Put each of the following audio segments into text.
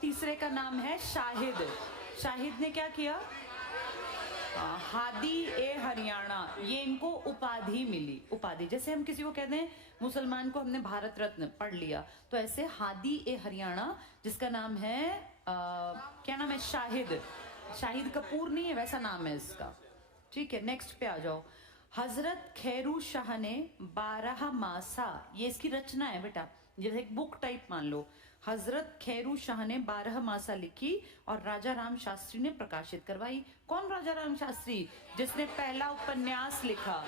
तीसरे का नाम है शाहिद। शाहिद ने क्या किया? हादी ए हरियाणा, ये इनको उपाधि मिली। उपाधि जैसे हम किसी को कहते हैं मुसलमान को हमने भारत रत्न पढ़ लिया, तो ऐसे हादी ए हरियाणा जिसका नाम है क्या नाम है? शाहिद। शाहिद कपूर नहीं है, वैसा नाम है इसका। ठीक है, नेक्स्ट पे आ जाओ। हजरत खैरू शाह ने 12 मासा, ये इसकी रचना है बेटा, जैसे एक बुक टाइप मान लो। हजरत खैरू शाह ने 12 मासा लिखी और राजा राम शास्त्री ने प्रकाशित करवाई। कौन राजा राम शास्त्री? जिसने पहला उपन्यास लिखा।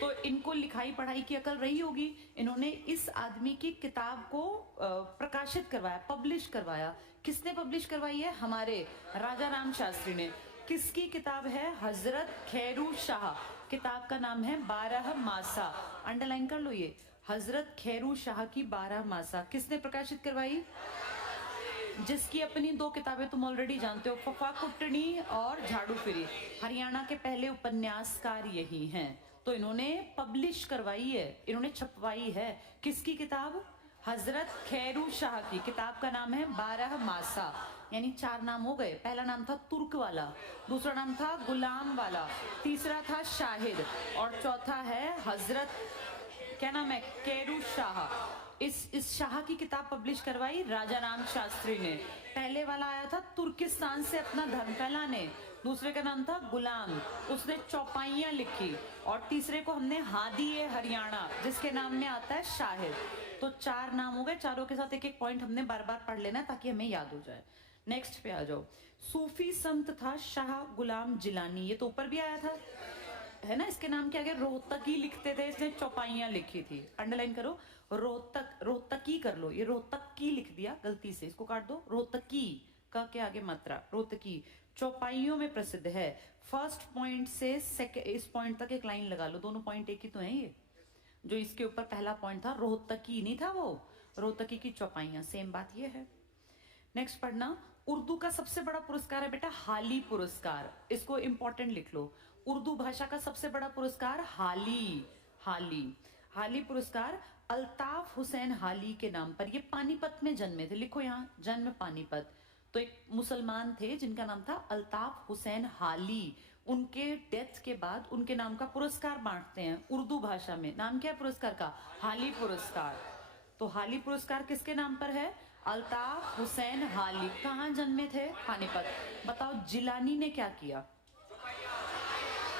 तो इनको लिखाई पढ़ाई की अकल रही होगी, इन्होंने इस आदमी की किताब को प्रकाशित करवाया, पब्लिश करवाया। किसने पब्लिश करवाई है? हमारे राजा राम शास्त्री ने। किसकी किताब है? हजरत खैरू शाह। किताब का नाम है 12 मासा। अंडरलाइन कर लो ये, हजरत खैरू शाह की 12 मासा किसने प्रकाशित करवाई? जिसकी अपनी 2 किताबें तुम ऑलरेडी जानते हो, फफा कुटनी और झाड़ू फिरी। हरियाणा के पहले उपन्यासकार यही हैं, तो इन्होंने पब्लिश करवाई है, इन्होंने छपवाई है। किसकी किताब? हजरत खैरू शाह की। किताब का नाम है 12 मासा, यानी 4 नाम हो गए। पहला नाम था तुर्क वाला, दूसरा नाम था गुलाम वाला, तीसरा था शाहिद और चौथा है हजरत, क्या नाम है? खैरू शाह। इस शाह की किताब पब्लिश करवाई राजा राम शास्त्री ने। पहले वाला आया था तुर्किस्तान से अपना धर्म फैलाने, दूसरे का नाम था गुलाम, उसने चौपाइयां लिखी, और तीसरे को हमने हादी ए हरियाणा, जिसके नाम में आता है शाहिद। तो 4 नाम हो गए, चारों के साथ एक एक पॉइंट हमने बार बार पढ़ लेना ताकि हमें याद हो जाए। नेक्स्ट पे आ जाओ। सूफी संत था शाह गुलाम जिलानी, ये तो ऊपर भी आया था, है ना। इसके नाम के आगे रोहतकी लिखते थे, इसने चौपाइयां लिखी थी। अंडरलाइन करो, रोहतकी कर लो, ये रोहतकी लिख दिया गलती से, इसको काट दो। रोहतकी का के आगे मात्रा, रोहतकी चौपाइयों में प्रसिद्ध है। फर्स्ट पॉइंट से इस पॉइंट तक एक लाइन लगा लो, दोनों पॉइंट एक ही तो हैं। ये जो इसके ऊपर पहला पॉइंट था रोहतकी नहीं था, वो रोहतकी की चौपाइयां, सेम बात ये है। नेक्स्ट पढ़ना, उर्दू का सबसे बड़ा पुरस्कार है बेटा हाली पुरस्कार, इसको इंपॉर्टेंट लिख लो। उर्दू भाषा का सबसे बड़ा पुरस्कार हाली पुरस्कार अल्ताफ हुसैन हाली के नाम पर, ये पानीपत में जन्मे थे। लिखो यहाँ, जन्म पानीपत। तो एक मुसलमान थे जिनका नाम था अल्ताफ हुसैन हाली, उनके डेथ के बाद उनके नाम का पुरस्कार बांटते हैं उर्दू भाषा में। नाम क्या है पुरस्कार का? हाली पुरस्कार। तो हाली पुरस्कार किसके नाम पर है? अल्ताफ हुसैन हाली। कहाँ जन्मे थे? पानीपत। बताओ जिलानी ने क्या किया?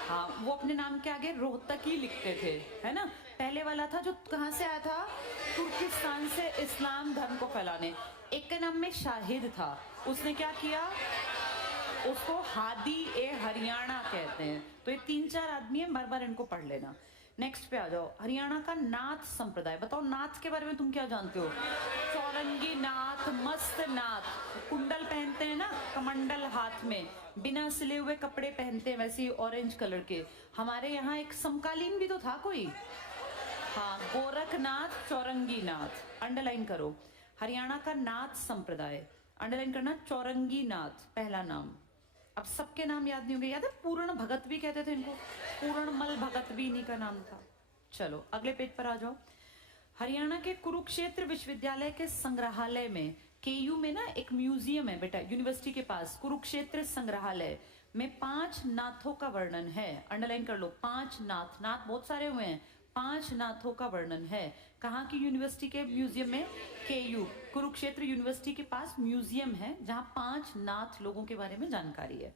हाँ, वो अपने नाम के आगे रोहतकी लिखते थे, है ना। पहले वाला था जो कहाँ से आया था? तुर्किस्तान से इस्लाम धर्म को फैलाने। एक के नाम में शाहिद था, उसने क्या किया? उसको हादी ए हरियाणा कहते हैं। तो ये 3-4 आदमी है, बार बार इनको पढ़ लेना। नेक्स्ट पे आ जाओ। हरियाणा का नाथ संप्रदाय, बताओ नाथ के बारे में तुम क्या जानते हो? चौरंगी नाथ, मस्त नाथ, कुंडल पहनते हैं ना, कमंडल हाथ में, बिना सिले हुए कपड़े पहनते हैं, वैसे ऑरेंज कलर के। हमारे यहाँ एक समकालीन भी तो था कोई, हाँ, गोरखनाथ चौरंगी नाथ। अंडरलाइन करो, हरियाणा का नाथ संप्रदाय, अंडरलाइन करना, चौरंगी नाथ पहला नाम। अब सबके नाम याद नहीं होंगे, याद है पूर्ण भगत भी कहते थे इनको, पूर्णमल भगत भी इन्हीं का नाम था। चलो अगले पेज पर आ जाओ। हरियाणा के कुरुक्षेत्र विश्वविद्यालय के संग्रहालय में, केयू में ना एक म्यूजियम है बेटा, यूनिवर्सिटी के पास, कुरुक्षेत्र संग्रहालय में 5 नाथों का वर्णन है। अंडरलाइन कर लो, 5 नाथ। नाथ बहुत सारे हुए हैं, 5 नाथों का वर्णन है। कहाँ की यूनिवर्सिटी के म्यूजियम में? केयू, कुरुक्षेत्र यूनिवर्सिटी के पास म्यूजियम है जहां 5 नाथ लोगों के बारे में जानकारी है।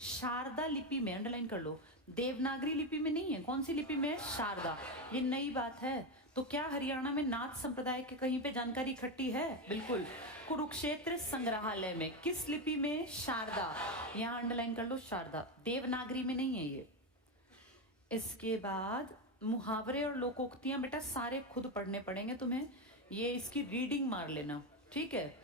शारदा लिपि में, अंडरलाइन कर लो, देवनागरी लिपि में नहीं है। कौन सी लिपि में है? शारदा। ये नई बात है। तो क्या हरियाणा में नाथ संप्रदाय के कहीं पे जानकारी इकट्ठी है? बिल्कुल, कुरुक्षेत्र संग्रहालय में। किस लिपि में? शारदा। यहाँ अंडरलाइन कर लो, शारदा, देवनागरी में नहीं है ये। इसके बाद मुहावरे और लोकोक्तियां बेटा सारे खुद पढ़ने पड़ेंगे तुम्हें, ये इसकी रीडिंग मार लेना, ठीक है।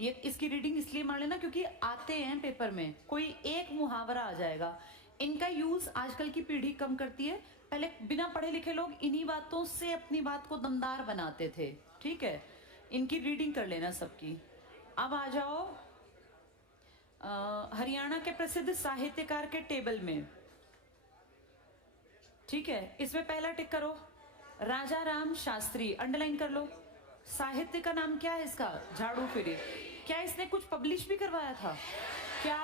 ये इसकी रीडिंग इसलिए मार लेना क्योंकि आते हैं पेपर में, कोई एक मुहावरा आ जाएगा। इनका यूज आजकल की पीढ़ी कम करती है, पहले बिना पढ़े लिखे लोग इन्हीं बातों से अपनी बात को दमदार बनाते थे, ठीक है। इनकी रीडिंग कर लेना सबकी। अब आ जाओ हरियाणा के प्रसिद्ध साहित्यकार के टेबल में, ठीक है। इसमें पहला टिक करो, राजा राम शास्त्री, अंडरलाइन कर लो। साहित्य का नाम क्या है इसका? झाड़ू फिरी। क्या इसने कुछ पब्लिश भी करवाया था क्या?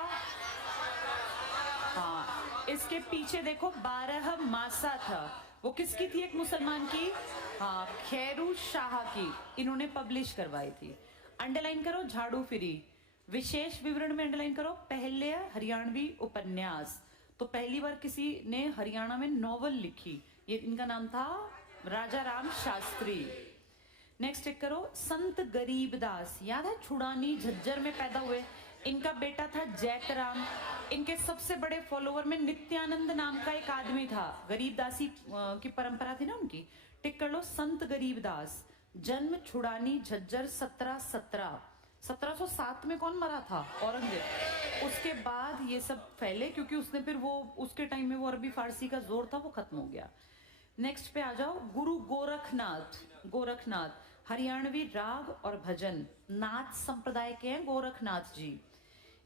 हाँ, इसके पीछे देखो 12 मासा था, वो किसकी थी? एक मुसलमान की, हाँ, खैरू शाह की, इन्होंने पब्लिश करवाई थी। अंडरलाइन करो झाड़ू फिरी, विशेष विवरण में अंडरलाइन करो पहले हरियाणवी उपन्यास। तो पहली बार किसी ने हरियाणा में नॉवल लिखी, ये इनका नाम था राजा राम शास्त्री। नेक्स्ट टिक करो संत गरीबदास, याद है छुड़ानी झज्जर में पैदा हुए, इनका बेटा था जैतराम। इनके सबसे बड़े फॉलोवर में नित्यानंद नाम का एक आदमी था, गरीबदासी की परंपरा थी ना उनकी। टिक कर लो संत गरीबदास, जन्म छुड़ानी झज्जर 1717। 1707 में कौन मरा था? औरंगजेब। उसके बाद ये सब फैले क्योंकि उसने फिर वो उसके टाइम में वो अरबी फारसी का जोर था वो खत्म हो गया। नेक्स्ट पे आ जाओ गुरु गोरखनाथ। गोरखनाथ हरियाणवी राग और भजन नाथ संप्रदाय के हैं गोरखनाथ जी।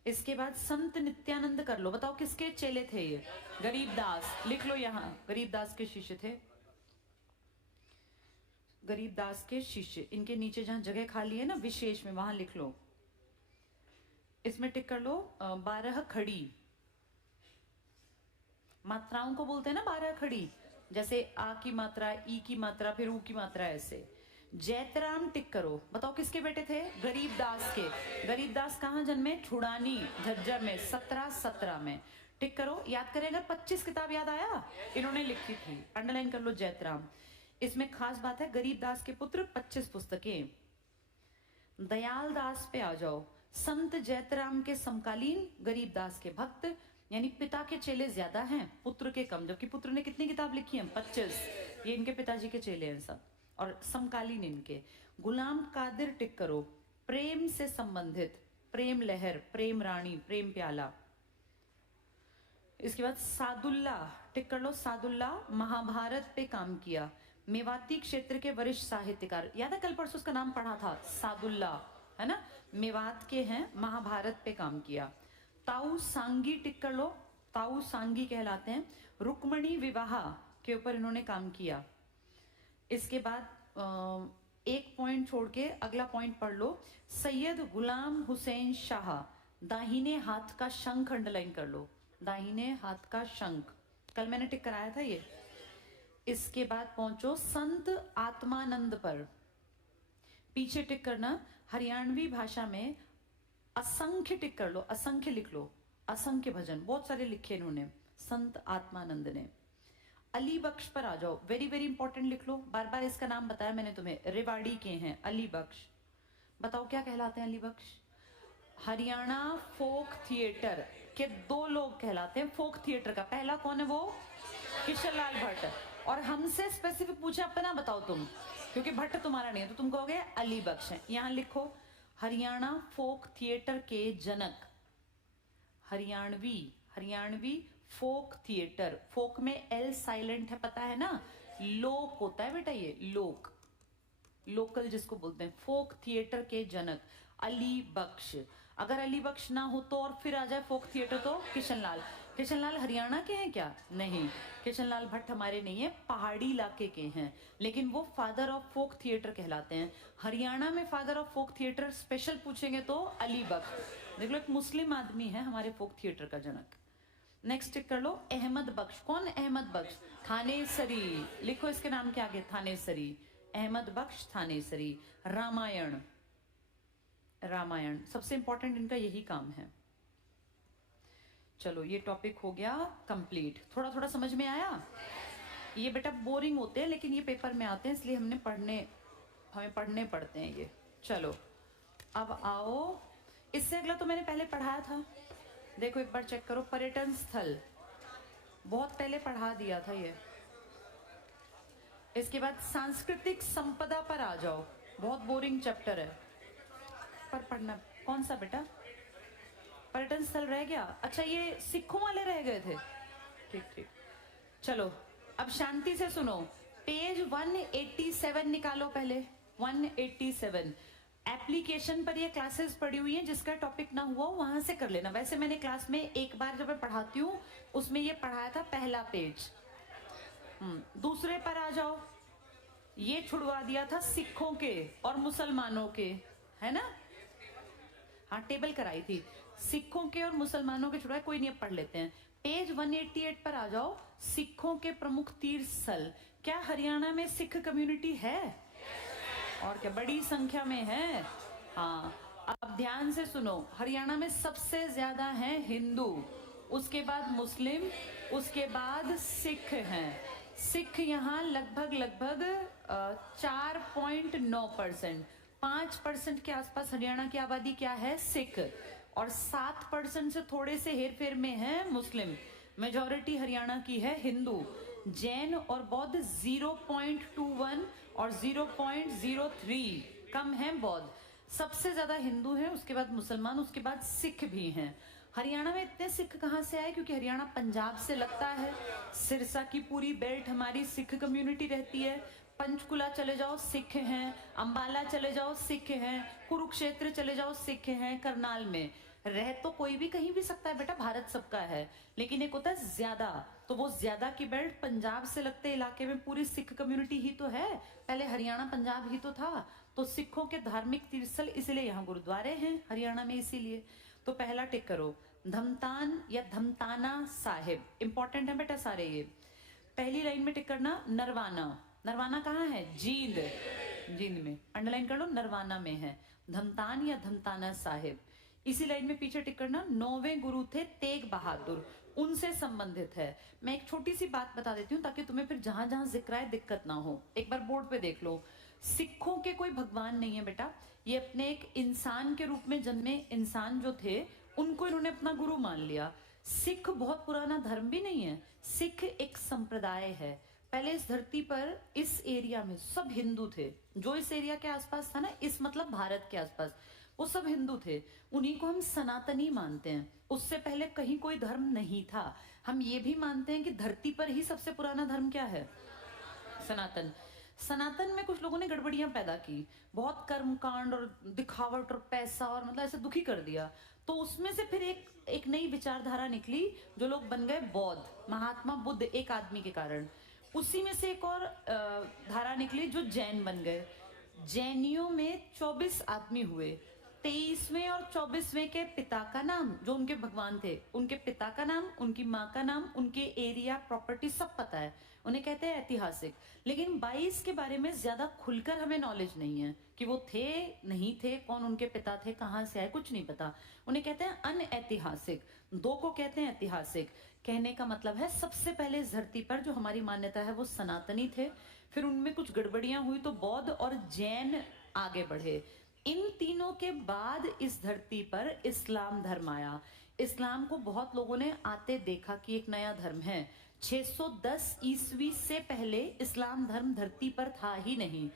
इसके बाद संत नित्यानंद कर लो, बताओ किसके चेले थे ये? गरीबदास, लिख लो यहां, गरीबदास के शिष्य थे, गरीबदास के शिष्य। इनके नीचे जहां जगह खाली है ना विशेष में, वहां लिख लो, इसमें टिक कर लो 12 खड़ी। मात्राओं को बोलते हैं ना 12 खड़ी, जैसे आ की मात्रा, ई की मात्रा, फिर ऊ की मात्रा, ऐसे। जैतराम टिक करो, बताओ किसके बेटे थे? गरीबदास के। गरीबदास कहाँ जन्मे? छुड़ानी झज्जर में 1717 में। टिक करो, याद करें अगर 25 किताब याद आया इन्होंने लिखी थी, अंडरलाइन कर लो जैतराम। इसमें खास बात है गरीबदास के पुत्र 25 पुस्तकें। दयाल दास पे आ जाओ, संत जैतराम के समकालीन, गरीबदास के भक्त, यानी पिता के चेले ज्यादा हैं पुत्र के कम, जबकि पुत्र ने कितनी किताब लिखी है? 25। ये इनके पिताजी के चेले हैं सब, और समकालीन इनके। गुलाम कादिर टिक करो, प्रेम से संबंधित, प्रेम लहर, प्रेम रानी, प्रेम प्याला। इसके बाद सादुल्ला टिक कर लो, सादुल्ला महाभारत पे काम किया, मेवाती क्षेत्र के वरिष्ठ साहित्यकार। याद है कल परसों उसका नाम पढ़ा था, सादुल्ला, है ना, मेवात के हैं, महाभारत पे काम किया। ताऊ सांगी टिक कर लो, ताऊ सांगी कहलाते हैं, रुक्मणी विवाह के ऊपर इन्होंने काम किया। इसके बाद एक पॉइंट छोड़ के अगला पॉइंट पढ़ लो, सैयद गुलाम हुसैन शाह, दाहिने हाथ का शंख अंडरलाइन कर लो, दाहिने हाथ का शंख, कल मैंने टिक कराया था ये। इसके बाद पहुंचो संत आत्मानंद पर, पीछे टिक करना, हरियाणवी भाषा में असंख्य टिक कर लो, असंख्य लिख लो, असंख्य भजन बहुत सारे लिखे इन्होंने संत आत्मानंद ने। अली बख्श पर आ जाओ, वेरी वेरी इंपॉर्टेंट लिख लो, बार बार इसका नाम बताया मैंने तुम्हें, रेवाड़ी के हैं अली बख्श। बताओ क्या कहलाते हैं अली बख्श? हरियाणा फोक थिएटर के 2 लोग कहलाते हैं फोक थिएटर का। पहला कौन है? वो किशनलाल भट्ट। और हमसे स्पेसिफिक पूछे अपना बताओ तुम, क्योंकि भट्ट तुम्हारा नहीं है तो तुम कहोगे अली बख्श है। यहां लिखो हरियाणा फोक थिएटर के जनक, हरियाणवी फोक थिएटर, फोक में एल साइलेंट है पता है ना, लोक होता है बेटा, ये लोक, लोकल जिसको बोलते हैं, फोक थिएटर के जनक अली बख्श। अगर अली बख्श ना हो तो और फिर आ जाए फोक थिएटर तो किशनलाल। किशनलाल हरियाणा के हैं क्या? नहीं, किशनलाल भट्ट हमारे नहीं है, पहाड़ी इलाके के हैं, लेकिन वो फादर ऑफ फोक थिएटर कहलाते हैं। हरियाणा में father of folk theatre special पूछेंगे तो अली बख्श। देख लो एक मुस्लिम आदमी है हमारे फोक थिएटर का जनक। नेक्स्ट टिक कर लो अहमद बख्श। कौन अहमद बख्श? थानेसरी, लिखो इसके नाम के आगे थानेसरी, अहमद बख्श थानेसरी। रामायण सबसे इंपॉर्टेंट इनका यही काम है। चलो ये टॉपिक हो गया कंप्लीट, थोड़ा थोड़ा समझ में आया? ये बेटा बोरिंग होते हैं लेकिन ये पेपर में आते हैं, इसलिए हमें पढ़ने पड़ते हैं ये। चलो अब आओ, इससे अगला तो मैंने पहले पढ़ाया था, देखो एक बार चेक करो, पर्यटन स्थल बहुत पहले पढ़ा दिया था ये। इसके बाद सांस्कृतिक संपदा पर आ जाओ, बहुत बोरिंग चैप्टर है पर पढ़ना। कौन सा बेटा? पर्यटन स्थल रह गया, अच्छा ये सिखों वाले रह गए थे, ठीक। चलो अब शांति से सुनो, पेज 187 निकालो पहले, 187। एप्लीकेशन पर ये क्लासेस पड़ी हुई हैं, जिसका टॉपिक ना हुआ वहां से कर लेना। वैसे मैंने क्लास में एक बार जब मैं पढ़ाती हूँ उसमें ये पढ़ाया था पहला पेज। दूसरे पर आ जाओ, ये छुड़वा दिया था सिखों के और मुसलमानों के, है ना। हाँ टेबल कराई थी, सिखों के और मुसलमानों के छुड़वाए, कोई नहीं, अब पढ़ लेते हैं। पेज 188 पर आ जाओ। सिखों के प्रमुख तीर्थ स्थल। क्या हरियाणा में सिख कम्युनिटी है? और क्या बड़ी संख्या में है। हाँ, अब ध्यान से सुनो, हरियाणा में सबसे ज्यादा हैं हिंदू, उसके बाद मुस्लिम, उसके बाद सिख हैं। सिख यहाँ लगभग 4.9%, 5% के आसपास हरियाणा की आबादी क्या है? सिख। और 7% से थोड़े से हेरफेर में है मुस्लिम। मेजॉरिटी हरियाणा की है हिंदू। जैन और बौद्ध 0.21 और 0.03, कम है बौद्ध। सबसे ज्यादा हिंदू हैं, उसके बाद मुसलमान, उसके बाद सिख भी हैं। हरियाणा में इतने सिख कहाँ से आए? क्योंकि हरियाणा पंजाब से लगता है। सिरसा की पूरी बेल्ट हमारी सिख कम्युनिटी रहती है। पंचकुला चले जाओ सिख हैं, अंबाला चले जाओ सिख हैं, कुरुक्षेत्र चले जाओ सिख हैं। करनाल में रह तो कोई भी कहीं भी सकता है बेटा, भारत सबका है, लेकिन एक होता है ज्यादा, तो वो ज्यादा की बेल्ट पंजाब से लगते इलाके में पूरी सिख कम्युनिटी ही तो है। पहले हरियाणा पंजाब ही तो था। तो सिखों के धार्मिक तीर्थस्थल, इसलिए यहाँ गुरुद्वारे हैं हरियाणा में, इसीलिए। तो पहला टिक करो, धमतान या धमताना साहिब, इंपॉर्टेंट है बेटा सारे ये। पहली लाइन में टिक करना नरवाना। नरवाना कहाँ है? जींद। जींद में अंडरलाइन कर लो, नरवाना में है। धमतान या धमताना साहिब। इसी लाइन में पीछे टिक करना, 9वें गुरु थे तेग बहादुर, उनसे संबंधित है। मैं एक छोटी सी बात बता देती हूँ ताकि तुम्हें फिर जहां जहां जिक्र आए दिक्कत ना हो। एक बार बोर्ड पे देख लो, सिखों के कोई भगवान नहीं है बेटा, ये अपने एक इंसान के रूप में जन्मे इंसान जो थे उनको इन्होंने अपना गुरु मान लिया। सिख बहुत पुराना धर्म भी नहीं है, सिख एक संप्रदाय है। पहले इस धरती पर, इस एरिया में सब हिंदू थे, जो इस एरिया के आसपास था ना, इस मतलब भारत के आसपास, वो सब हिंदू थे। उन्हीं को हम सनातनी मानते हैं। उससे पहले कहीं कोई धर्म नहीं था। हम ये भी मानते हैं कि धरती पर ही सबसे पुराना धर्म क्या है? सनातन। सनातन में कुछ लोगों ने गड़बड़ियां पैदा की, बहुत कर्मकांड और दिखावट और पैसा और मतलब ऐसे दुखी कर दिया। तो उसमें से फिर एक नई विचारधारा निकली, जो लोग बन गए बौद्ध, महात्मा बुद्ध एक आदमी के कारण। उसी में से एक और धारा निकली जो जैन बन गए। जैनियों में 24 आदमी हुए। 23वें और 24वें के पिता का नाम, जो उनके भगवान थे, उनके पिता का नाम, उनकी माँ का नाम, उनके एरिया प्रॉपर्टी सब पता है, उन्हें कहते हैं ऐतिहासिक। लेकिन 22 के बारे में ज्यादा खुलकर हमें नॉलेज नहीं है कि वो थे नहीं थे, कौन उनके पिता थे, कहाँ से आए, कुछ नहीं पता। उन्हें कहते हैं अनऐतिहासिक। 2 को कहते हैं ऐतिहासिक। कहने का मतलब है सबसे पहले इस धरती पर जो हमारी मान्यता है वो सनातनी थे, फिर उनमें कुछ गड़बड़ियां हुई तो बौद्ध और जैन आगे बढ़े। इन तीनों के बाद इस धरती पर इस्लाम धर्म आया। इस्लाम को बहुत लोगों ने आते देखा कि एक नया धर्म है। 610 ईस्वी से पहले इस्लाम धर्म धरती पर था ही नहीं,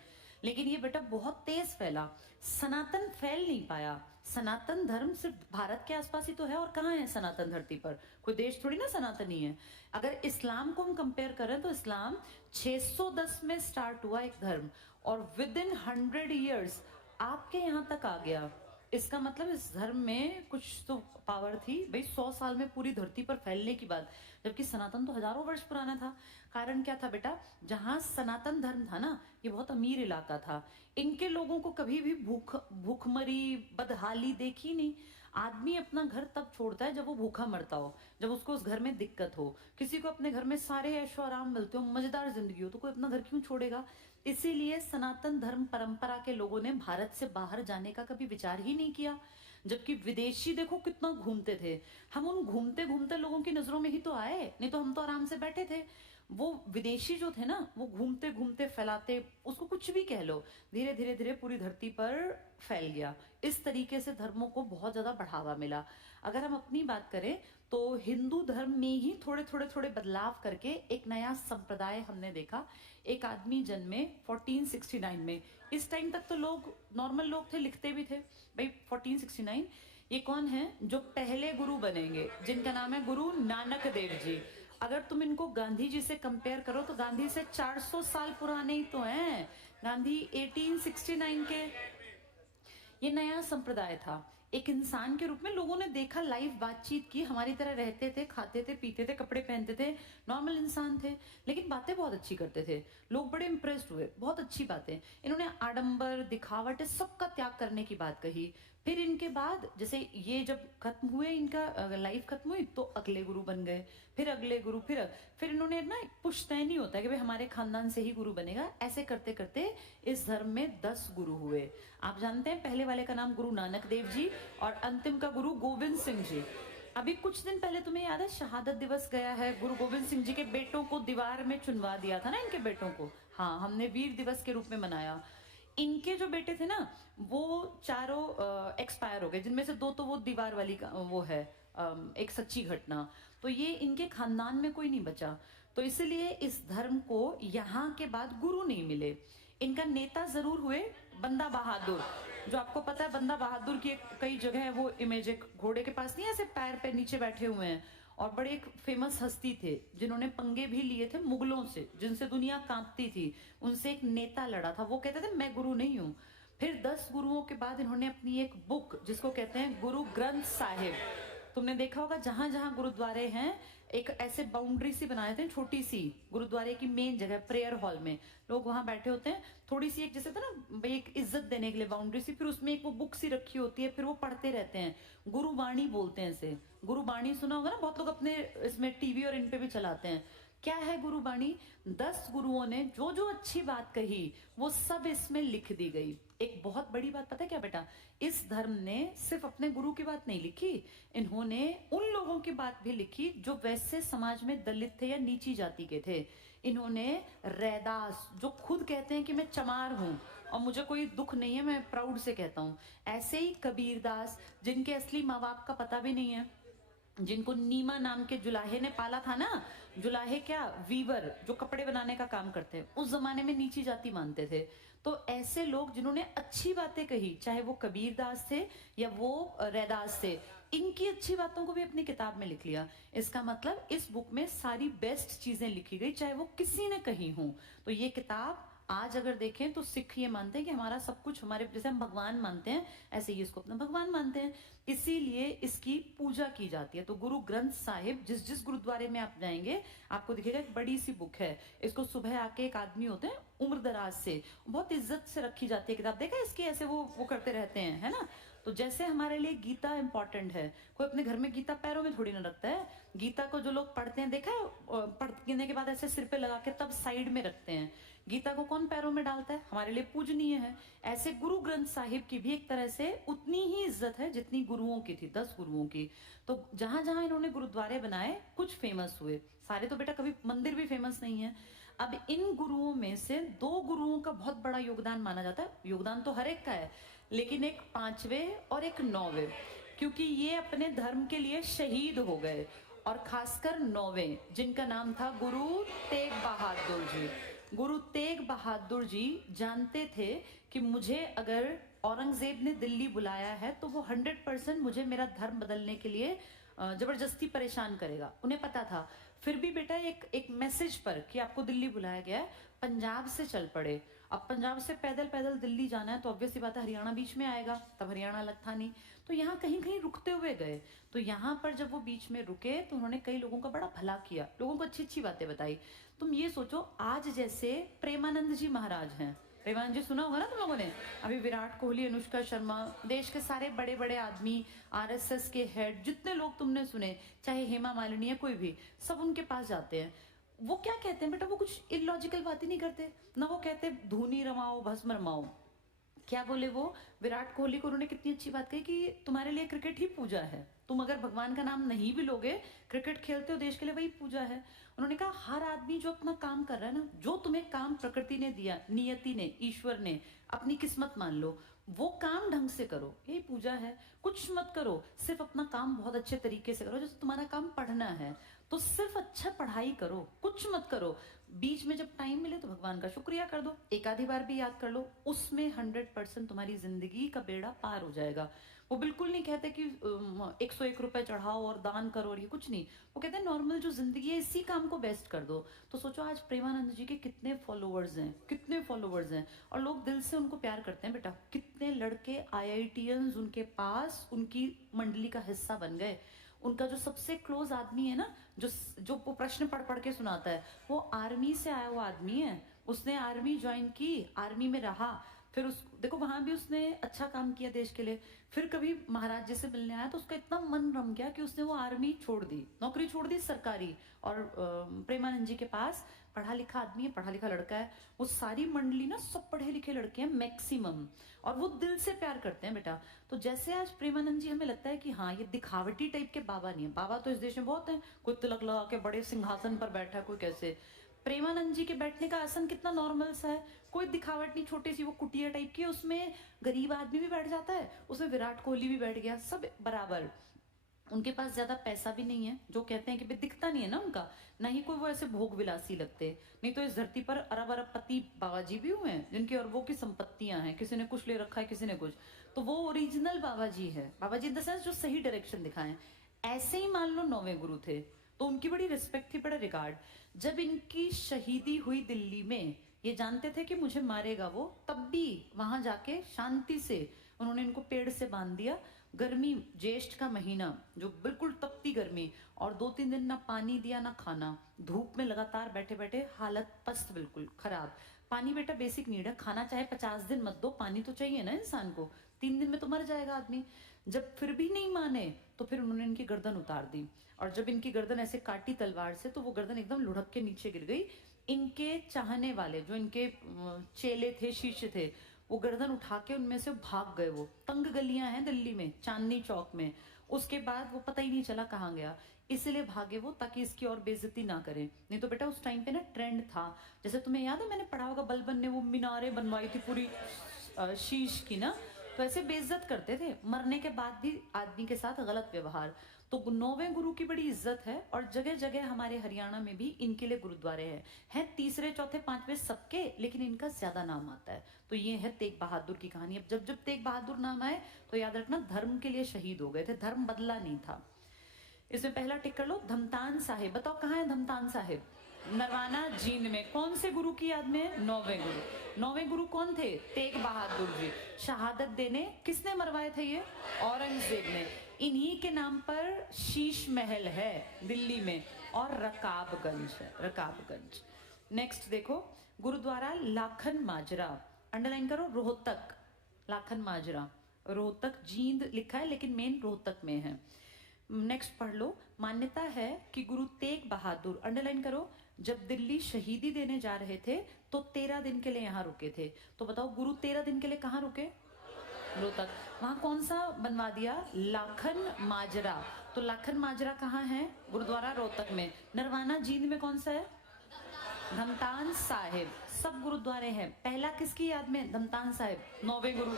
लेकिन ये बेटा बहुत तेज फैला। सनातन फैल नहीं पाया। सनातन धर्म सिर्फ भारत के आसपास ही तो है, और कहाँ है सनातन धरती पर? कोई देश थोड़ी ना सनातनी है। अगर इस्लाम को हम कंपेयर करें तो इस्लाम 610 में स्टार्ट हुआ एक धर्म, और विद इन 100 ईयर्स आपके यहाँ तक आ गया। इसका मतलब इस धर्म में कुछ तो पावर थी भाई, 100 साल में पूरी धरती पर फैलने की बात, जबकि सनातन तो हजारों वर्ष पुराना था। कारण क्या था बेटा? जहां सनातन धर्म था ना, ये बहुत अमीर इलाका था। इनके लोगों को कभी भी भूखमरी बदहाली देखी नहीं। आदमी अपना घर तब छोड़ता है जब वो भूखा मरता हो, जब उसको उस घर में दिक्कत हो। किसी को अपने घर में सारे ऐशो आराम मिलते हो, मजेदार जिंदगी हो, तो कोई अपना घर क्यों छोड़ेगा? इसीलिए सनातन धर्म परंपरा के लोगों ने भारत से बाहर जाने का कभी विचार ही नहीं किया। जबकि विदेशी देखो कितना घूमते थे। हम उन घूमते घूमते लोगों की नजरों में ही तो आए, नहीं तो हम तो आराम से बैठे थे। वो विदेशी जो थे ना, वो घूमते घूमते फैलाते, उसको कुछ भी कह लो, धीरे धीरे धीरे पूरी धरती पर फैल गया। इस तरीके से धर्मों को बहुत ज्यादा बढ़ावा मिला। अगर हम अपनी बात करें तो हिंदू धर्म में ही थोड़े थोड़े थोड़े बदलाव करके एक नया संप्रदाय हमने देखा। एक आदमी जन्मे 1469 में। इस टाइम तक तो लोग नॉर्मल लोग थे, लिखते भी थे भाई 1469। ये कौन है जो पहले गुरु बनेंगे? जिनका नाम है गुरु नानक देव जी। अगर तुम इनको गांधी जी से कंपेयर करो तो गांधी से 400 साल पुराने ही तो हैं। गांधी 1869 के। ये नया संप्रदाय था। एक इंसान के रूप में लोगों ने देखा, लाइव बातचीत की, हमारी तरह रहते थे, खाते थे, पीते थे, कपड़े पहनते थे, नॉर्मल इंसान थे, लेकिन बातें बहुत अच्छी करते थे। लोग बड़े इंप्रेस्ड हुए, बहुत अच्छी बातें। इन्होंने आडंबर, दिखावट, सबका त्याग करने की बात कही। फिर इनके बाद जैसे ये जब खत्म हुए, इनका लाइफ खत्म हुई, तो अगले गुरु बन गए, फिर अगले गुरु, फिर इन्होंने ना एक पुश्तैनी होता है कि भाई हमारे खानदान से ही गुरु बनेगा। ऐसे करते करते इस धर्म में 10 गुरु हुए। आप जानते हैं पहले वाले का नाम गुरु नानक देव जी और अंतिम का गुरु गोविंद सिंह जी। अभी कुछ दिन पहले तुम्हें याद है शहादत दिवस गया है, गुरु गोविंद सिंह जी के बेटों को दीवार में चुनवा दिया था ना, इनके बेटों को। हाँ, हमने वीर दिवस के रूप में मनाया। इनके जो बेटे थे ना, वो चारों एक्सपायर हो गए, जिनमें से 2 तो वो दीवार वाली का वो है, एक सच्ची घटना। तो ये इनके खानदान में कोई नहीं बचा, तो इसलिए इस धर्म को यहाँ के बाद गुरु नहीं मिले। इनका नेता जरूर हुए बंदा बहादुर। जो आपको पता है बंदा बहादुर की कई जगह है वो इमेज, एक घोड़े के पास नहीं, ऐसे पैर पे नीचे बैठे हुए हैं, और बड़े एक फेमस हस्ती थे जिन्होंने पंगे भी लिए थे मुगलों से, जिनसे दुनिया कांपती थी। उनसे एक नेता लड़ा था, वो कहते थे मैं गुरु नहीं हूं। फिर 10 गुरुओं के बाद इन्होंने अपनी एक बुक, जिसको कहते हैं गुरु ग्रंथ साहिब, तुमने देखा होगा जहां जहां गुरुद्वारे हैं एक ऐसे बाउंड्री सी बनाए थे, छोटी सी, गुरुद्वारे की मेन जगह प्रेयर हॉल में लोग वहां बैठे होते हैं, थोड़ी सी एक जैसे था ना भाई एक इज्जत देने के लिए बाउंड्री सी, फिर उसमें एक वो बुक सी रखी होती है, फिर वो पढ़ते रहते हैं। गुरुवाणी बोलते हैं इसे। गुरुवाणी सुना होगा ना, बहुत लोग अपने इसमें टीवी और इन पे भी चलाते हैं। क्या है गुरुवाणी? 10 गुरुओं ने जो जो अच्छी बात कही वो सब इसमें लिख दी गई। एक बहुत बड़ी बात पता है क्या बेटा, इस धर्म ने सिर्फ अपने गुरु की बात नहीं लिखी, इन्होंने उन लोगों की बात भी लिखी जो वैसे समाज में दलित थे या नीची जाति के थे। इन्होंने रैदास, जो खुद कहते हैं कि मैं चमार हूं और मुझे कोई दुख नहीं है, मैं प्राउड से कहता हूं। ऐसे ही कबीरदास, जिनके असली माँ बाप का पता भी नहीं है, जिनको नीमा नाम के जुलाहे ने पाला था ना, जुलाहे क्या, वीवर, जो कपड़े बनाने का काम करते हैं, उस जमाने में नीची जाति मानते थे। तो ऐसे लोग जिन्होंने अच्छी बातें कही, चाहे वो कबीरदास थे या वो रैदास थे, इनकी अच्छी बातों को भी अपनी किताब में लिख लिया। इसका मतलब इस बुक में सारी बेस्ट चीजें लिखी गई, चाहे वो किसी ने कही हो। तो ये किताब आज अगर देखें तो सिख ये मानते हैं कि हमारा सब कुछ, हमारे जैसे हम भगवान मानते हैं ऐसे ही इसको अपना भगवान मानते हैं, इसीलिए इसकी पूजा की जाती है। तो गुरु ग्रंथ साहिब, जिस जिस गुरुद्वारे में आप जाएंगे आपको दिखेगा एक बड़ी सी बुक है। इसको सुबह आके एक आदमी होते हैं उम्र दराज से, बहुत इज्जत से रखी जाती है किताब, देखा इसकी ऐसे वो करते रहते हैं, है ना। तो जैसे हमारे लिए गीता इंपॉर्टेंट है, कोई अपने घर में गीता पैरों में थोड़ी ना रखता है। गीता को जो लोग पढ़ते हैं, देखा है पढ़ने के बाद ऐसे सिर पे लगा के तब साइड में रखते हैं। गीता को कौन पैरों में डालता है? हमारे लिए पूजनीय है। ऐसे गुरु ग्रंथ साहिब की भी एक तरह से उतनी ही इज्जत है जितनी गुरुओं की थी, 10 गुरुओं की। तो जहां जहां इन्होंने गुरुद्वारे बनाए, कुछ फेमस हुए, सारे तो बेटा कभी मंदिर भी फेमस नहीं है। अब इन गुरुओं में से 2 गुरुओं का बहुत बड़ा योगदान माना जाता है। योगदान तो हर एक का है, लेकिन एक 5वें और एक 9वें, क्योंकि ये अपने धर्म के लिए शहीद हो गए। और खासकर 9वें, जिनका नाम था गुरु तेग बहादुर जी। गुरु तेग बहादुर जी जानते थे कि मुझे अगर औरंगजेब ने दिल्ली बुलाया है तो वो 100% मुझे मेरा धर्म बदलने के लिए जबरदस्ती परेशान करेगा, उन्हें पता था। फिर भी बेटा एक मैसेज पर कि आपको दिल्ली बुलाया गया है, पंजाब से चल पड़े। अब पंजाब से पैदल पैदल दिल्ली जाना है तो ऑब्वियसली बात है हरियाणा बीच में आएगा, तब हरियाणा अलग था नहीं, तो यहाँ कहीं कहीं रुकते हुए गए। तो यहाँ पर जब वो बीच में रुके तो उन्होंने कई लोगों का बड़ा भला किया, लोगों को अच्छी अच्छी बातें बताई। तुम ये सोचो, आज जैसे प्रेमानंद जी महाराज हैं, प्रेमानंद जी सुना होगा ना तुम लोगों ने, अभी विराट कोहली, अनुष्का शर्मा, देश के सारे बड़े बड़े आदमी, आरएसएस के हेड, जितने लोग तुमने सुने, चाहे हेमा मालिनी है कोई भी, सब उनके पास जाते हैं। वो क्या कहते हैं बेटा, वो कुछ इलॉजिकल बातें नहीं करते ना, वो कहते धूनी रमाओ भस्म रमाओ। क्या बोले वो, विराट कोहली को उन्होंने कितनी अच्छी बात कही कि तुम्हारे लिए क्रिकेट ही पूजा है, तुम अगर भगवान का नाम नहीं भी लोगे, क्रिकेट खेलते हो देश के लिए, वही पूजा है। उन्होंने कहा हर आदमी जो अपना काम कर रहा है ना, जो तुम्हें काम प्रकृति ने दिया, नियति ने, ईश्वर ने, अपनी किस्मत मान लो, वो काम ढंग से करो, यही पूजा है। कुछ मत करो, सिर्फ अपना काम बहुत अच्छे तरीके से करो। जैसे तुम्हारा काम पढ़ना है तो सिर्फ अच्छा पढ़ाई करो, कुछ मत करो। बीच में जब टाइम मिले तो भगवान का शुक्रिया कर दो, एक आधी बार भी याद कर लो, उसमें 100% तुम्हारी जिंदगी का बेड़ा पार हो जाएगा। वो बिल्कुल नहीं कहते कि 101 रुपए चढ़ाओ और दान करो, और ये कुछ नहीं। वो कहते हैं नॉर्मल जो जिंदगी है इसी काम को बेस्ट कर दो। तो सोचो आज प्रेमानंद जी के कितने फॉलोवर्स हैं, कितने फॉलोवर्स हैं, और लोग दिल से उनको प्यार करते हैं बेटा। कितने लड़के IITians उनके पास उनकी मंडली का हिस्सा बन गए। उनका जो सबसे क्लोज आदमी है ना, जो वो प्रश्न पढ़ पढ़ के सुनाता है, वो आर्मी से आया हुआ आदमी है। उसने आर्मी ज्वाइन की, आर्मी में रहा, फिर उस देखो वहां भी उसने अच्छा काम किया देश के लिए। फिर कभी महाराज जी से मिलने आया तो उसका इतना मन रम गया कि उसने वो आर्मी छोड़ दी, नौकरी छोड़ दी सरकारी। और प्रेमानंद जी के पास पढ़ा लिखा आदमी है, पढ़ा लिखा लड़का है। वो सारी मंडली ना सब पढ़े लिखे लड़के हैं मैक्सिमम, और वो दिल से प्यार करते हैं बेटा। तो जैसे आज प्रेमानंद जी हमें लगता है कि हाँ ये दिखावटी टाइप के बाबा नहीं है, बाबा तो इस देश में बहुत हैं, कोई तिलक लगा के बड़े सिंहासन पर बैठा है, कोई कैसे। प्रेमानंद जी के बैठने का आसन कितना नॉर्मल सा है, कोई दिखावट नहीं, छोटी सी वो कुटिया टाइप की, उसमें गरीब आदमी भी बैठ जाता है, उसमें विराट कोहली भी बैठ गया, सब बराबर। उनके पास ज्यादा पैसा भी नहीं है, जो कहते हैं कि भाई दिखता नहीं है ना उनका, ना ही कोई वो ऐसे भोग विलासी लगते। नहीं तो इस धरती पर अरब अरब पति बाबा जी भी हुए हैं जिनकी अरबों की संपत्तियां हैं, किसी ने कुछ ले रखा है किसी ने कुछ। तो वो ओरिजिनल बाबा जी है, बाबा जी इन द सेंस जो सही डायरेक्शन दिखाएं। ऐसे ही मान लो 9वें गुरु थे, तो उनकी बड़ी रिस्पेक्ट थी, बड़ा रिगार्ड। जब इनकी शहीदी हुई दिल्ली में, ये जानते थे कि मुझे मारेगा वो, तब भी वहां जाके शांति से उन्होंने इनको पेड़ से बांध दिया। गर्मी, ज्येष्ठ का महीना, जो बिल्कुल तपती गर्मी, और 2-3 दिन ना पानी दिया ना खाना, धूप में लगातार बैठे बैठे हालत पस्त, बिल्कुल खराब। पानी बेटा बेसिक नीड है, खाना चाहे 50 दिन मत दो, पानी तो चाहिए ना इंसान को, 3 दिन में तो मर जाएगा आदमी। जब फिर भी नहीं माने तो फिर उन्होंने इनकी गर्दन उतार दी, और जब इनकी गर्दन ऐसे काटी तलवार से तो वो गर्दन एकदम लुढ़क के नीचे गिर गई। इनके चाहने वाले जो इनके चेले थे, शिष्य थे, वो गर्दन उठा के उनमें से भाग गए। वो तंग गलियां हैं दिल्ली में, चांदनी चौक में। उसके बाद वो पता ही नहीं चला कहाँ गया, इसलिए भागे वो ताकि इसकी और बेइज्जती ना करें। नहीं तो बेटा उस टाइम पे ना ट्रेंड था, जैसे तुम्हें याद है मैंने पढ़ा होगा, बलबन ने वो मीनारे बनवाई थी पूरी शीश की ना, तो ऐसे बेइज्जत करते थे, मरने के बाद भी आदमी के साथ गलत व्यवहार। तो 9वें गुरु की बड़ी इज्जत है, और जगह जगह हमारे हरियाणा में भी इनके लिए गुरुद्वारे हैं 3रे 4थे 5वें सबके, लेकिन इनका ज्यादा नाम आता है। तो ये है तेग बहादुर की कहानी। अब जब जब तेग बहादुर नाम आए तो याद रखना धर्म के लिए शहीद हो गए थे, धर्म बदला नहीं था। इसमें पहला टिक कर लो, धमतान साहिब। बताओ कहाँ है धमतान साहिब? नरवाना जींद में। कौन से गुरु की याद में? 9वें गुरु। 9वें गुरु कौन थे? तेग बहादुर जी। शहादत देने किसने मरवाए थे? ये औरंगजेब ने। इन्हीं के नाम पर शीश महल है दिल्ली में, और रकाबगंज है, रकाबगंज। नेक्स्ट देखो, गुरुद्वारा लाखन माजरा, अंडरलाइन करो, रोहतक। लाखन माजरा रोहतक, जींद लिखा है लेकिन मेन रोहतक में है। नेक्स्ट पढ़ लो, मान्यता है कि गुरु तेग बहादुर, अंडरलाइन करो, जब दिल्ली शहीदी देने जा रहे थे तो 13 दिन के लिए यहाँ रुके थे। तो बताओ गुरु 13 दिन के लिए कहाँ रुके? रोहतक। वहां कौन सा बनवा दिया? लाखन माजरा। तो लाखन माजरा कहाँ है? गुरुद्वारा रोहतक में। नरवाना जींद में कौन सा है? धमतान साहिब। सब गुरुद्वारे हैं। पहला किसकी याद में? धमतान साहिब, 9वें गुरु।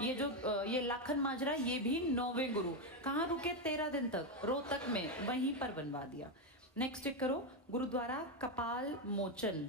ये जो ये लाखन माजरा, ये भी 9वें गुरु। कहाँ रुके 13 दिन तक? रोहतक में, वहीं पर बनवा दिया। नेक्स्ट चेक करो, गुरुद्वारा कपाल मोचन।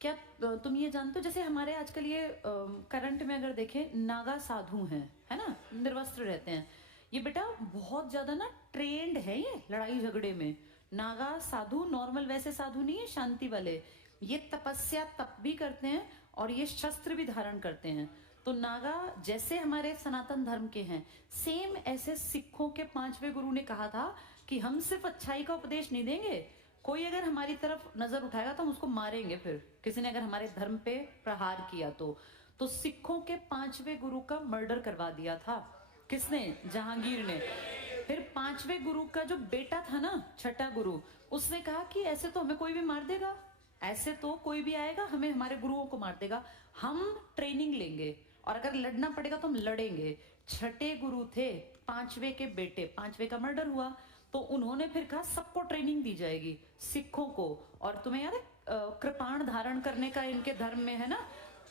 क्या तुम ये जानते हो, जैसे हमारे आजकल ये करंट में अगर देखें, नागा साधु हैं, है ना, निर्वस्त्र रहते हैं। ये बेटा बहुत ज्यादा ना ट्रेंड है ये लड़ाई झगड़े में। नागा साधु नॉर्मल वैसे साधु नहीं है, शांति वाले। ये तपस्या तप भी करते हैं और ये शस्त्र भी धारण करते हैं। तो नागा जैसे हमारे सनातन धर्म के हैं, सेम ऐसे सिखों के 5वें गुरु ने कहा था कि हम सिर्फ अच्छाई का उपदेश नहीं देंगे, कोई अगर हमारी तरफ नजर उठाएगा तो हम उसको मारेंगे। फिर किसी ने अगर हमारे धर्म पे प्रहार किया तो सिखों के 5वें गुरु का मर्डर करवा दिया था। किसने? जहांगीर ने। फिर 5वें गुरु का जो बेटा था ना, छठा गुरु, उसने कहा कि ऐसे तो हमें कोई भी मार देगा, ऐसे तो कोई भी आएगा हमें हमारे गुरुओं को मार देगा, हम ट्रेनिंग लेंगे और अगर लड़ना पड़ेगा तो हम लड़ेंगे। छठे गुरु थे, 5वें के बेटे, 5वें का मर्डर हुआ, तो उन्होंने फिर कहा सबको ट्रेनिंग दी जाएगी, सिखों को। और तुम्हें याद है कृपाण धारण करने का इनके धर्म में है ना,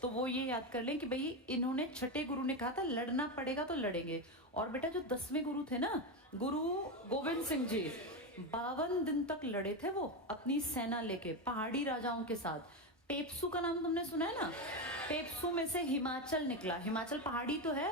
तो वो ये याद कर लें कि भाई इन्होंने, छठे गुरु ने कहा था लड़ना पड़ेगा तो लड़ेंगे। और बेटा जो 10वें गुरु थे ना, गुरु गोविंद सिंह जी, 52 दिन तक लड़े थे वो अपनी सेना लेके पहाड़ी राजाओं के साथ। पेप्सू का नाम तुमने सुना है ना? पेप्सू में से हिमाचल निकला। हिमाचल पहाड़ी तो है,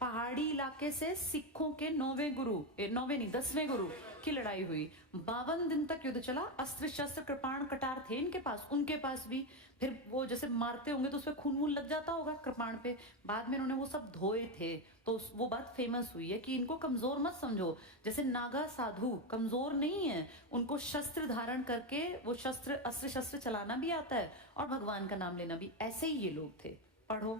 पहाड़ी इलाके से सिखों के 9वें गुरु, 9वें नहीं 10वें गुरु की लड़ाई हुई। 52 दिन तक युद्ध चला। अस्त्र शस्त्र कृपाण कटार थे इनके पास, उनके पास भी। फिर वो जैसे मारते होंगे तो उसपे खून वून लग जाता होगा कृपाण पे, बाद में उन्होंने वो सब धोए थे। तो वो बात फेमस हुई है कि इनको कमजोर मत समझो। जैसे नागा साधु कमजोर नहीं है, उनको शस्त्र धारण करके वो शस्त्र, अस्त्र शस्त्र चलाना भी आता है और भगवान का नाम लेना भी। ऐसे ही ये लोग थे। पढ़ो।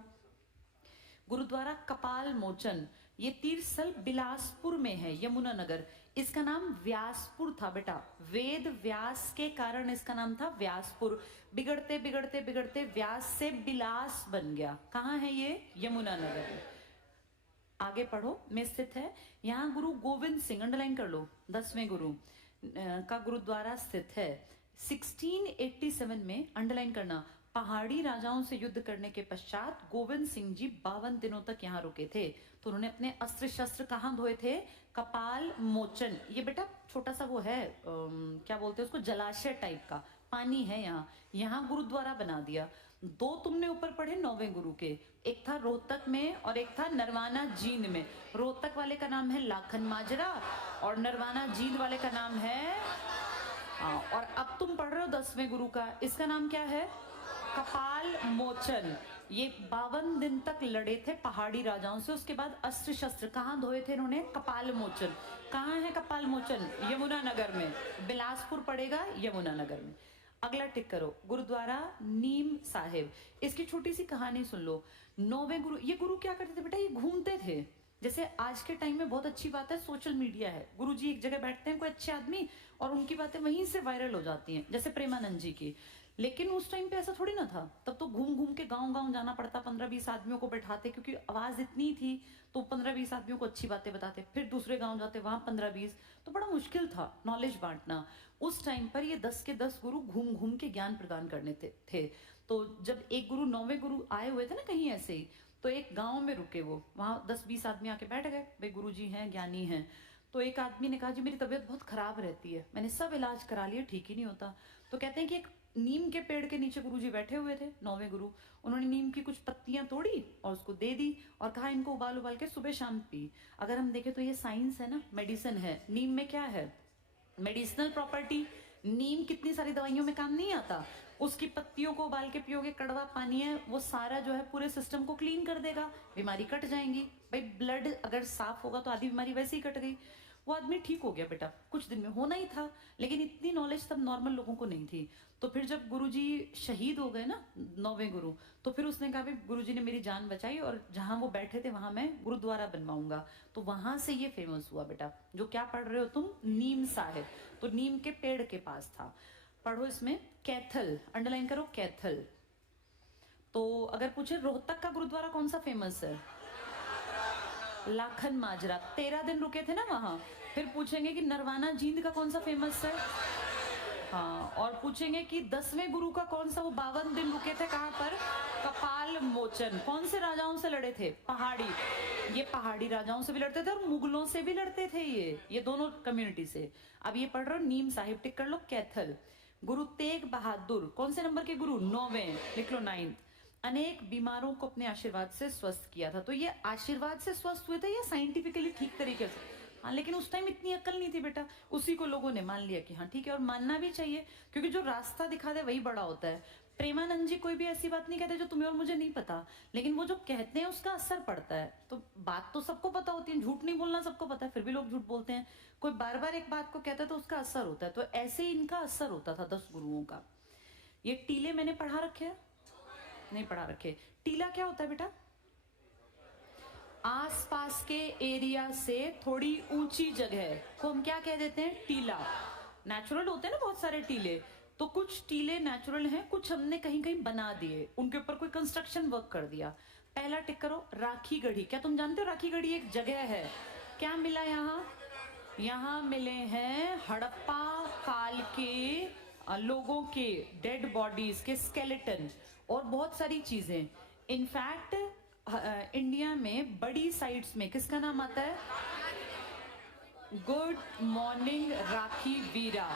गुरुद्वारा कपाल मोचन, ये तीर्थस्थल बिलासपुर में है, यमुनानगर। इसका नाम व्यासपुर था बेटा, वेद व्यास के कारण इसका नाम था व्यासपुर। बिगड़ते बिगड़ते बिगड़ते व्यास से बिलास बन गया। कहाँ है ये? यमुनानगर में। आगे पढ़ो में स्थित है। यहाँ गुरु गोविंद सिंह, अंडरलाइन कर लो, 10वें गुरु का गुरुद्वारा स्थित है। 1687 में, अंडरलाइन करना, पहाड़ी राजाओं से युद्ध करने के पश्चात गोविंद सिंह जी 52 दिनों तक यहाँ रुके थे। तो उन्होंने अपने अस्त्र शस्त्र कहाँ धोए थे? कपाल मोचन। ये बेटा छोटा सा वो है, क्या बोलते हैं उसको, जलाशय टाइप का पानी है यहाँ। यहाँ गुरुद्वारा बना दिया। दो तुमने ऊपर पढ़े 9वें गुरु के, एक था रोहतक में और एक था नरवाना जींद में। रोहतक वाले का नाम है लाखन माजरा और नरवाना जींद वाले का नाम है, और अब तुम पढ़ रहे हो 10वें गुरु का, इसका नाम क्या है? कपाल मोचन। ये 52 दिन तक लड़े थे पहाड़ी राजाओं से। उसके बाद अस्त्र शस्त्र कहाँ धोए थे इन्होंने? कपाल मोचन। कहाँ है कपाल मोचन? यमुनानगर में। बिलासपुर पड़ेगा यमुनानगर में। अगला टिक करो, गुरुद्वारा नीम साहिब। इसकी छोटी सी कहानी सुन लो। 9वें गुरु, ये गुरु क्या करते थे बेटा? ये घूमते थे। जैसे आज के टाइम में बहुत अच्छी बात है, सोशल मीडिया है, गुरुजी एक जगह बैठते हैं कोई अच्छे आदमी और उनकी बातें वहीं से वायरल हो जाती हैं, जैसे प्रेमानंद जी की। लेकिन उस टाइम पे ऐसा थोड़ी ना था। तब तो घूम घूम के गांव गांव जाना पड़ता, 15-20 आदमियों को बैठाते, क्योंकि आवाज इतनी थी तो 15-20 आदमियों को अच्छी बातें बताते, फिर दूसरे गांव जाते, वहां 15-20, तो बड़ा मुश्किल था नॉलेज बांटना। उस टाइम पर ये 10 के 10 गुरु घूम घूम के ज्ञान प्रदान करने थे। तो जब एक गुरु 9वें गुरु आए हुए थे ना कहीं ऐसे ही, तो एक गांव में रुके वो, वहां 10-20 आदमी आके बैठ गए, भाई गुरु जी हैं, ज्ञानी हैं। तो एक आदमी ने कहा जी मेरी तबीयत बहुत खराब रहती है, मैंने सब इलाज करा लिया, ठीक ही नहीं होता। तो कहते हैं कि एक नीम के पेड़ के नीचे गुरुजी बैठे हुए थे, 9वें गुरु। उन्होंने नीम की कुछ पत्तियां तोड़ी और उसको दे दी और कहा इनको उबाल उबाल के सुबह शाम पी। अगर हम देखें तो ये साइंस है ना, मेडिसिन है। नीम में क्या है? Medicinal property. नीम कितनी सारी दवाइयों में काम नहीं आता। उसकी पत्तियों को उबाल के पियोगे, कड़वा पानी है, वो सारा जो है पूरे सिस्टम को क्लीन कर देगा, बीमारी कट जाएंगी। भाई ब्लड अगर साफ होगा तो आधी बीमारी वैसे ही कट गई। वो आदमी ठीक हो गया बेटा, कुछ दिन में होना ही था, लेकिन इतनी नॉलेज तब नॉर्मल लोगों को नहीं थी। तो फिर जब गुरुजी शहीद हो गए ना 9वें गुरु, तो फिर उसने कहा भाई गुरुजी ने मेरी जान बचाई और जहां वो बैठे थे वहां मैं गुरुद्वारा बनवाऊंगा। तो वहां से ये फेमस हुआ बेटा। जो क्या पढ़ रहे हो तुम? नीम साहिब। तो नीम के पेड़ के पास था। पढ़ो इसमें कैथल, अंडरलाइन करो कैथल। तो अगर पूछे रोहतक का गुरुद्वारा कौन सा फेमस है? लाखन माजरा। 13 दिन रुके थे ना वहां। फिर पूछेंगे कि नरवाना जींद का कौन सा फेमस है? हाँ, और पूछेंगे कि 10वें गुरु का कौन सा, वो 52 दिन रुके थे कहां पर? कपाल मोचन। कौन से राजाओं से लड़े थे? पहाड़ी। ये पहाड़ी राजाओं से भी लड़ते थे और मुगलों से भी लड़ते थे, ये दोनों कम्युनिटी से। अब ये पढ़ रहे हो नीम साहिब, टिक कर लो कैथल। गुरु तेग बहादुर, कौन से नंबर के गुरु? 9वें, लिख लो 9th। अनेक बीमारों को अपने आशीर्वाद से स्वस्थ किया था। तो ये आशीर्वाद से स्वस्थ हुए थे या साइंटिफिकली ठीक तरीके से? हाँ, लेकिन उस टाइम इतनी अक्ल नहीं थी बेटा, उसी को लोगों ने मान लिया कि हाँ ठीक है, और मानना भी चाहिए, क्योंकि जो रास्ता दिखा दे वही बड़ा होता है। प्रेमानंद जी कोई भी ऐसी बात नहीं कहते जो तुम्हें और मुझे नहीं पता, लेकिन वो जो कहते हैं उसका असर पड़ता है। तो बात तो सबको पता होती है, झूठ नहीं बोलना सबको पता है, फिर भी लोग झूठ बोलते हैं। कोई बार बार एक बात को कहता है तो उसका असर होता है। तो ऐसे ही इनका असर होता था 10 गुरुओं का। ये टीले मैंने पढ़ा रखे हैं? नहीं पढ़ा रखे। टीला क्या होता है बेटा? आसपास के एरिया से थोड़ी ऊंची जगह को हम क्या कह देते हैं? टीला। नेचुरल होते हैं ना बहुत सारे टीले, तो कुछ टीले नेचुरल हैं, कुछ हमने कहीं कहीं बना दिए, उनके ऊपर कोई कंस्ट्रक्शन वर्क कर दिया। पहला टिक करो राखी गढ़ी। क्या तुम जानते हो राखी गढ़ी एक जगह है? क्या मिला यहाँ? यहाँ मिले हैं हड़प्पा काल के लोगों के डेड बॉडीज के स्केलेटन और बहुत सारी चीजें। इनफैक्ट इंडिया में बड़ी साइट्स में किसका नाम आता है? गुड मॉर्निंग राखी वीरा।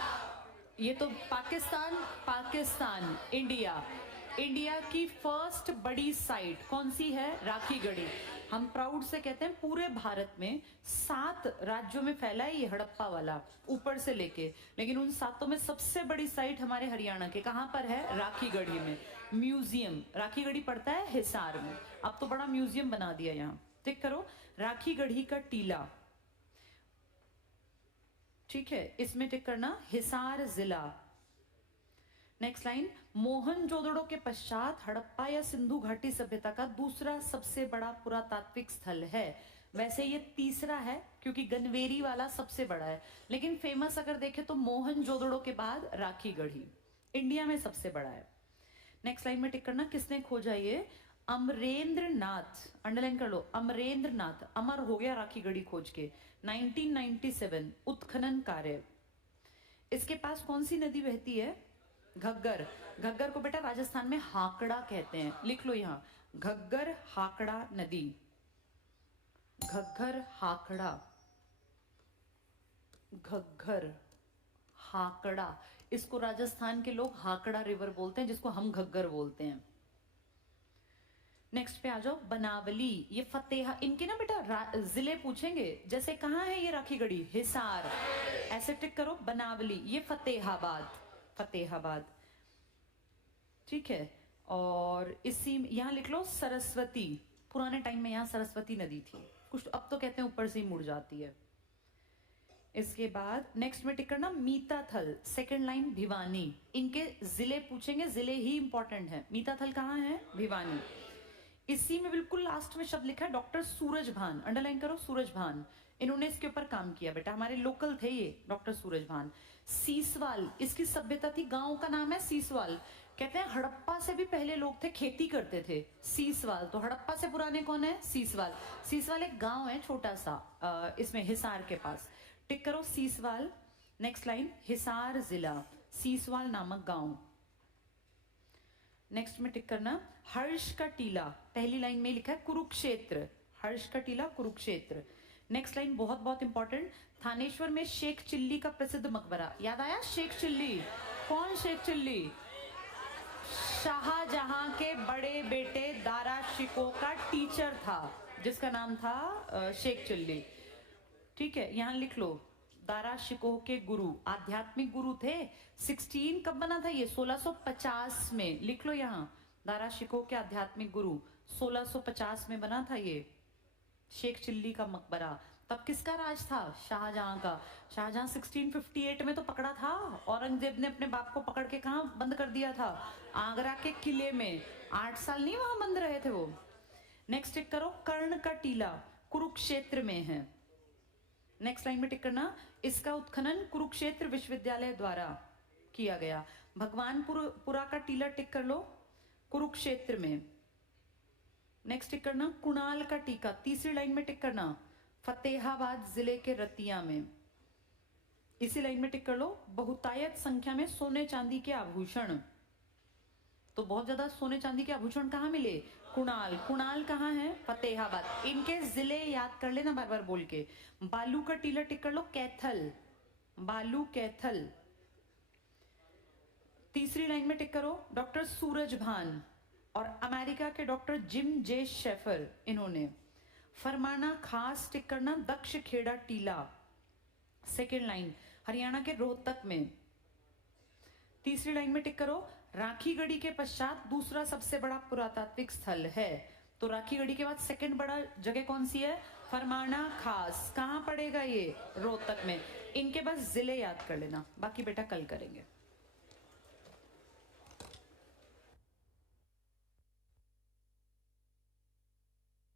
ये तो पाकिस्तान इंडिया की फर्स्ट बड़ी साइट कौन सी है? राखी गढ़ी। हम प्राउड से कहते हैं पूरे भारत में 7 राज्यों में फैला है ये हड़प्पा वाला, ऊपर से लेके, लेकिन उन 7 में सबसे बड़ी साइट हमारे हरियाणा के कहां पर है? राखी गढ़ी में। म्यूजियम राखी गढ़ी पड़ता है हिसार में, अब तो बड़ा म्यूजियम बना दिया यहाँ। टिक करो राखी गढ़ी का टीला, ठीक है, इसमें टिक करना हिसार जिला। नेक्स्ट लाइन, मोहनजोदड़ो के पश्चात हड़प्पा या सिंधु घाटी सभ्यता का दूसरा सबसे बड़ा पुरातात्विक स्थल है। वैसे ये तीसरा है क्योंकि गनवेरी वाला सबसे बड़ा है, लेकिन फेमस अगर देखें तो मोहनजोदड़ो के बाद राखीगढ़ी इंडिया में सबसे बड़ा है। नेक्स्ट लाइन में टिक करना, किसने खोजा ये? अमरेंद्र नाथ, अंडरलाइन कर लो, अमरेंद्र नाथ। अमर हो गया राखीगढ़ी खोज के। 1997 उत्खनन कार्य। इसके पास कौन सी नदी बहती है? घग्गर। घग्गर को बेटा राजस्थान में हाकड़ा कहते हैं, लिख लो यहां, घग्गर हाकड़ा नदी, घग्गर हाकड़ा, घग्गर हाकड़ा। इसको राजस्थान के लोग हाकड़ा रिवर बोलते हैं, जिसको हम घग्गर बोलते हैं। नेक्स्ट पे आ जाओ, बनावली। ये फतेहा, इनके ना बेटा जिले पूछेंगे, जैसे कहाँ है ये राखीगढ़ी? हिसार, ऐसे टिक करो। बनावली ये फतेहाबाद, फतेहाबाद, ठीक है। और इसी यहां लिख लो सरस्वती। पुराने टाइम में यहाँ सरस्वती नदी थी, कुछ अब तो कहते हैं ऊपर से ही मुड़ जाती है। इसके बाद नेक्स्ट में टिक करना, मीताथल। Second line Bhiwani. इनके जिले पूछेंगे, जिले ही इंपॉर्टेंट है। मीताथल कहाँ है? भिवानी। इसी में बिल्कुल लास्ट में शब्द लिखा है डॉक्टर सूरजभान, अंडरलाइन करो, सूरजभान। इन्होंने इसके ऊपर काम किया बेटा, हमारे लोकल थे ये डॉक्टर सूरजभान। सीसवाल, इसकी सभ्यता थी, गांव का नाम है सीसवाल। कहते हैं हड़प्पा से भी पहले लोग थे, खेती करते थे। सीसवाल, तो हड़प्पा से पुराने कौन है? सीसवाल। सीसवाल एक गांव है छोटा सा, इसमें हिसार के पास। टिक करो सीसवाल। नेक्स्ट लाइन, हिसार जिला, सीसवाल नामक गांव। नेक्स्ट में टिक करना, हर्ष का टीला। पहली लाइन में लिखा है कुरुक्षेत्र, हर्ष का टीला कुरुक्षेत्र। नेक्स्ट लाइन बहुत बहुत इंपॉर्टेंट, थानेश्वर में शेख चिल्ली का प्रसिद्ध मकबरा। याद आया शेख चिल्ली? कौन शेख चिल्ली? शाहजहां के बड़े बेटे दारा शिकोह का टीचर था, जिसका नाम था शेख चिल्ली, ठीक है। यहां लिख लो, दारा शिकोह के गुरु, आध्यात्मिक गुरु थे। 16 कब बना था ये? 1650 में, लिख लो यहां, दारा शिकोह के आध्यात्मिक गुरु 1650 में बना था ये शेख चिल्ली का मकबरा। तब किसका राज था? शाहजहां का। शाहजहां 1658 में तो पकड़ा था, औरंगजेब ने अपने बाप को पकड़ के कहां बंद कर दिया था? आगरा के किले में। 8 साल नहीं वहां बंद रहे थे वो। नेक्स्ट टिक करो, कर्ण का टीला कुरुक्षेत्र में है। नेक्स्ट लाइन में टिक करना, इसका उत्खनन कुरुक्षेत्र विश्वविद्यालय द्वारा किया गया। भगवानपुरा का टीला टिक कर लो, कुरुक्षेत्र में। नेक्स्ट टिक करना, कुणाल का टीका, तीसरी लाइन में टिक करना, फतेहाबाद जिले के रतिया में। इसी लाइन में टिक कर लो, बहुतायत संख्या में सोने चांदी के आभूषण। तो बहुत ज्यादा सोने चांदी के आभूषण कहाँ मिले? कुणाल। कुणाल कहाँ है? फतेहाबाद। इनके जिले याद कर लेना बार बार बोल के। बालू का टीला टिक कर लो, कैथल, बालू कैथल। तीसरी लाइन में टिक करो, डॉक्टर सूरजभान और अमेरिका के डॉक्टर जिम जे शेफर, इन्होंने। फरमाना खास टिक करना, दक्ष खेड़ा टीला, सेकेंड लाइन, हरियाणा के रोहतक में। तीसरी लाइन में टिक करो, राखीगढ़ी के पश्चात दूसरा सबसे बड़ा पुरातात्विक स्थल है। तो राखीगढ़ी के बाद सेकंड बड़ा जगह कौन सी है? फरमाना खास। कहां पड़ेगा ये? रोहतक में। इनके बस जिले याद कर लेना, बाकी बेटा कल करेंगे।